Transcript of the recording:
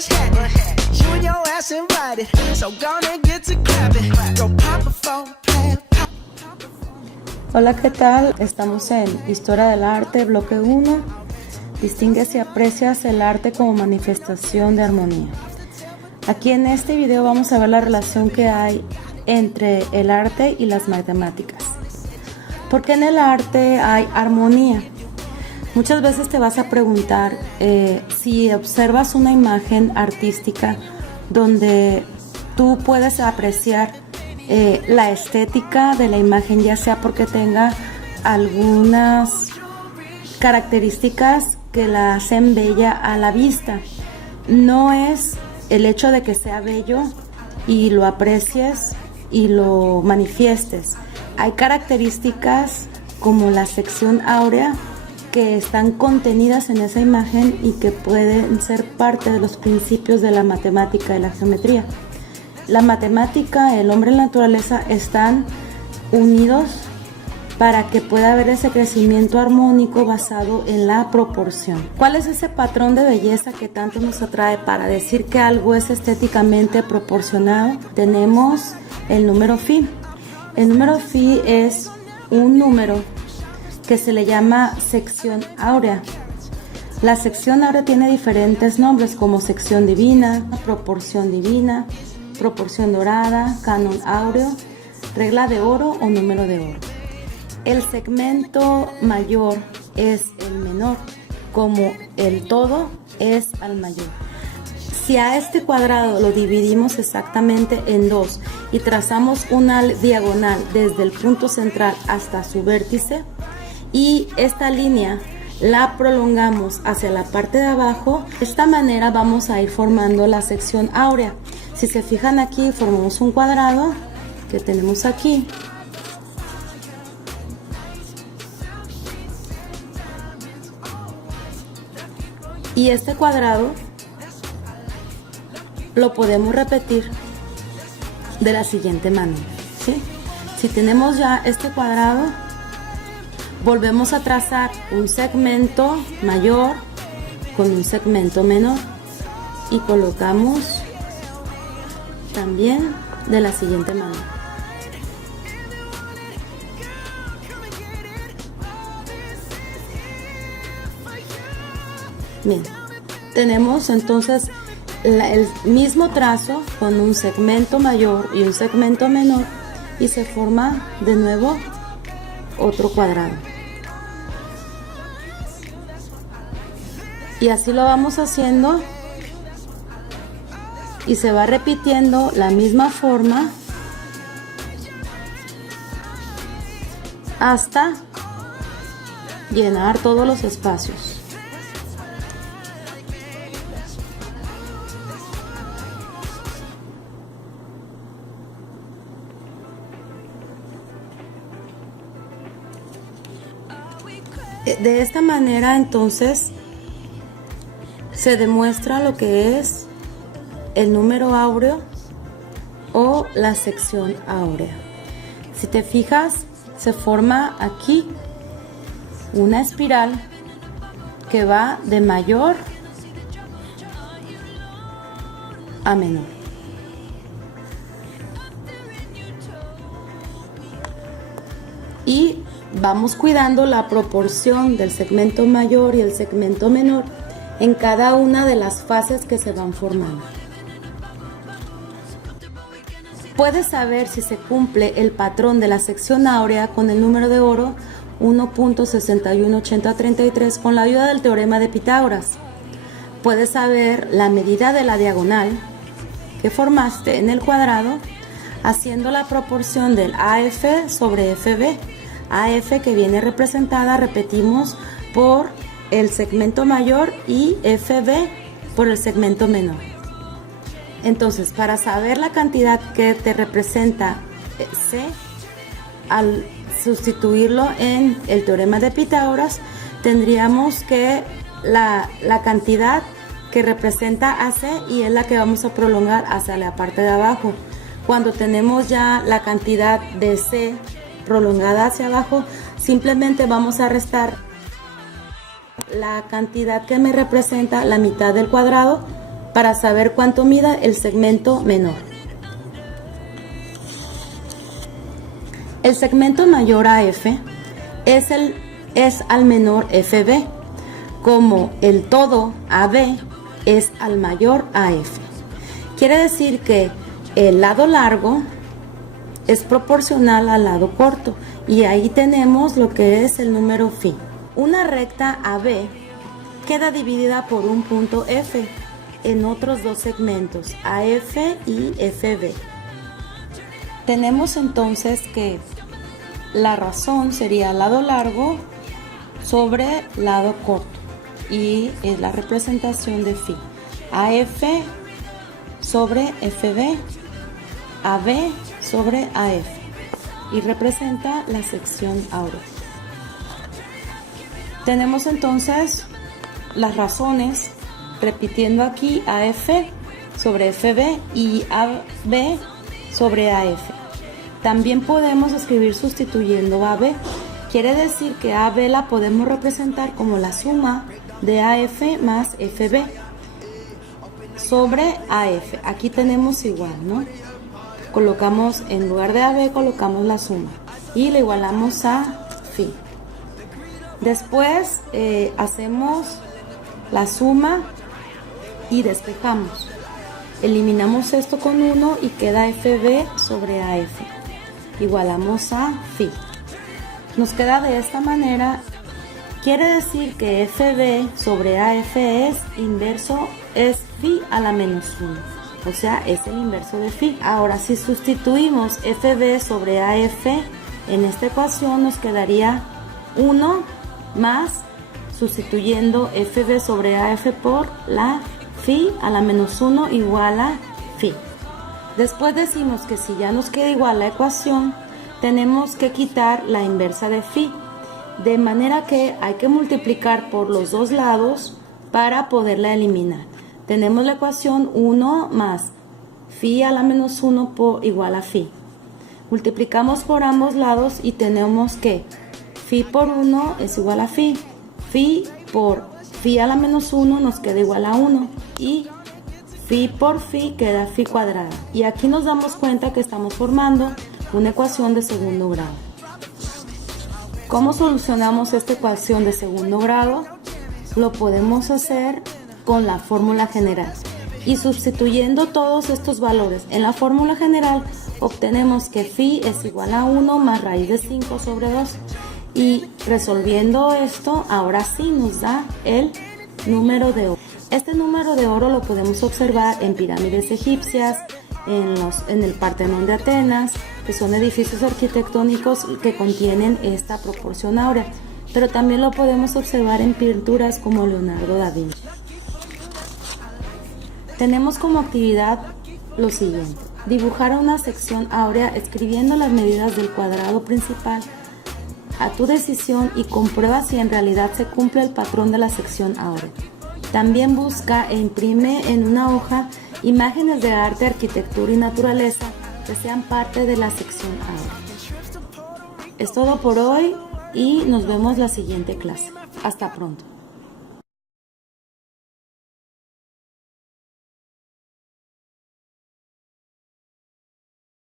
bush hat. You and your ass invited, so gonna get to clapping. Go pop a phone, play pop. Hola, ¿qué tal? Estamos en Historia del Arte, bloque 1. Distingues y aprecias el arte como manifestación de armonía. Aquí en este video vamos a ver la relación que hay entre el arte y las matemáticas. Porque en el arte hay armonía. Muchas veces te vas a preguntar si observas una imagen artística donde tú puedes apreciar la estética de la imagen, ya sea porque tenga algunas características que la hacen bella a la vista. No es el hecho de que sea bello y lo aprecies y lo manifiestes. Hay características como la sección áurea que están contenidas en esa imagen y que pueden ser parte de los principios de la matemática y la geometría. La matemática, el hombre y la naturaleza están unidos para que pueda haber ese crecimiento armónico basado en la proporción. ¿Cuál es ese patrón de belleza que tanto nos atrae para decir que algo es estéticamente proporcionado? Tenemos el número phi. El número phi es un número que se le llama sección áurea. La sección áurea tiene diferentes nombres como sección divina, proporción dorada, canon áureo, regla de oro o número de oro. El segmento mayor es el menor, como el todo es al mayor. Si a este cuadrado lo dividimos exactamente en dos y trazamos una diagonal desde el punto central hasta su vértice, y esta línea la prolongamos hacia la parte de abajo, de esta manera vamos a ir formando la sección áurea. Si se fijan aquí, formamos un cuadrado que tenemos aquí. Y este cuadrado lo podemos repetir de la siguiente manera, ¿sí? Si tenemos ya este cuadrado, volvemos a trazar un segmento mayor con un segmento menor y colocamos también de la siguiente manera. Bien, tenemos entonces el mismo trazo con un segmento mayor y un segmento menor y se forma de nuevo otro cuadrado. Y así lo vamos haciendo y se va repitiendo la misma forma hasta llenar todos los espacios. De esta manera entonces se demuestra lo que es el número áureo o la sección áurea. Si te fijas, se forma aquí una espiral que va de mayor a menor. Y vamos cuidando la proporción del segmento mayor y el segmento menor en cada una de las fases que se van formando. Puedes saber si se cumple el patrón de la sección áurea con el número de oro 1.618033 con la ayuda del teorema de Pitágoras. Puedes saber la medida de la diagonal que formaste en el cuadrado haciendo la proporción del AF sobre FB. AF que viene representada, repetimos, por el segmento mayor y FB por el segmento menor. Entonces, para saber la cantidad que te representa C, al sustituirlo en el teorema de Pitágoras, tendríamos que la cantidad que representa AC y es la que vamos a prolongar hacia la parte de abajo. Cuando tenemos ya la cantidad de C prolongada hacia abajo, simplemente vamos a restar la cantidad que me representa la mitad del cuadrado para saber cuánto mida el segmento menor. El segmento mayor AF es al menor FB, como el todo AB es al mayor AF. Quiere decir que el lado largo es proporcional al lado corto, y ahí tenemos lo que es el número phi. Una recta AB queda dividida por un punto F en otros dos segmentos, AF y FB. Tenemos entonces que la razón sería lado largo sobre lado corto, y es la representación de phi. AF sobre FB, AB sobre AF, y representa la sección áurea. Tenemos entonces las razones, repitiendo aquí AF sobre FB y AB sobre AF. También podemos escribir sustituyendo AB. Quiere decir que AB la podemos representar como la suma de AF más FB sobre AF. Aquí tenemos igual, ¿no? Colocamos, en lugar de AB, colocamos la suma y le igualamos a phi. Después hacemos la suma y despejamos. Eliminamos esto con 1 y queda FB sobre AF. Igualamos a phi. Nos queda de esta manera. Quiere decir que FB sobre AF es inverso, es phi a la menos 1. O sea, es el inverso de phi. Ahora, si sustituimos FB sobre AF en esta ecuación, nos quedaría 1 más, sustituyendo FB sobre AF por la phi a la menos 1 igual a phi. Después decimos que si ya nos queda igual la ecuación, tenemos que quitar la inversa de phi, de manera que hay que multiplicar por los dos lados para poderla eliminar. Tenemos la ecuación 1 más phi a la menos 1 igual a phi. Multiplicamos por ambos lados y tenemos que phi por 1 es igual a phi. Phi por phi a la menos 1 nos queda igual a 1. Y phi por phi queda phi cuadrada. Y aquí nos damos cuenta que estamos formando una ecuación de segundo grado. ¿Cómo solucionamos esta ecuación de segundo grado? Lo podemos hacer con la fórmula general, y sustituyendo todos estos valores en la fórmula general obtenemos que phi es igual a 1 más raíz de 5 sobre 2, y resolviendo esto ahora sí nos da el número de oro. Este número de oro lo podemos observar en pirámides egipcias, en el Partenón de Atenas, que son edificios arquitectónicos que contienen esta proporción áurea, pero también lo podemos observar en pinturas como Leonardo da Vinci. Tenemos como actividad lo siguiente: dibujar una sección áurea escribiendo las medidas del cuadrado principal a tu decisión y comprueba si en realidad se cumple el patrón de la sección áurea. También busca e imprime en una hoja imágenes de arte, arquitectura y naturaleza que sean parte de la sección áurea. Es todo por hoy y nos vemos la siguiente clase. Hasta pronto.